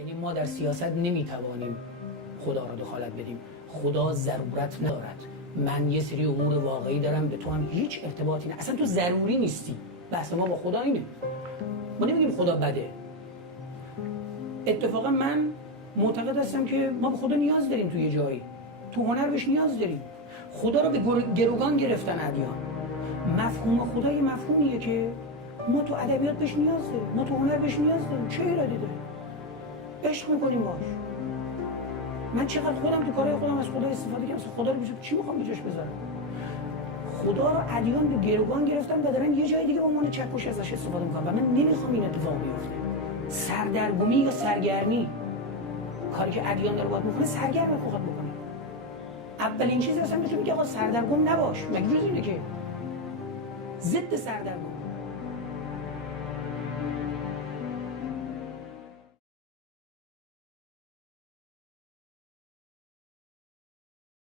یعنی ما در سیاست نمیتوانیم خدا را دخالت بدیم. خدا ضرورت ندارد. من یه سری امور واقعی دارم، به تو هم هیچ ارتباطی نه. اصلا تو ضروری نیستی. بحث ما با خدا اینه. ما نمیگیم خدا بده. اتفاقا من معتقد هستم که ما به خدا نیاز داریم، توی یه جایی تو هنر بهش نیاز داریم. خدا رو به گروگان گرفتن ادیان. مفهوم خدا یه مفهومیه که ما تو ادبیات بهش نیاز داریم، ما تو هنر بهش نیاز داریم. چه ایرادی داره؟ عشق میکنیم باش. من چقدر خودم تو کارهای خودم از خدا استفاده کردم. خدا رو چی میخوام به جاش بذارم؟ خدا رو ادیان به گروگان گرفتن و دارن یه جای دیگه به عنوان چکش ازش استفاده میکنن و من نمیخوام این اتفاق بیفته. سردرگمی یا سرگرمی، کاری که ادیان داره باید میکنه، سرگرم خواهد بکنه. اولین چیزی اصلا میگه آقا سردرگم نباش. مگه جز اینه که ضد سردرگم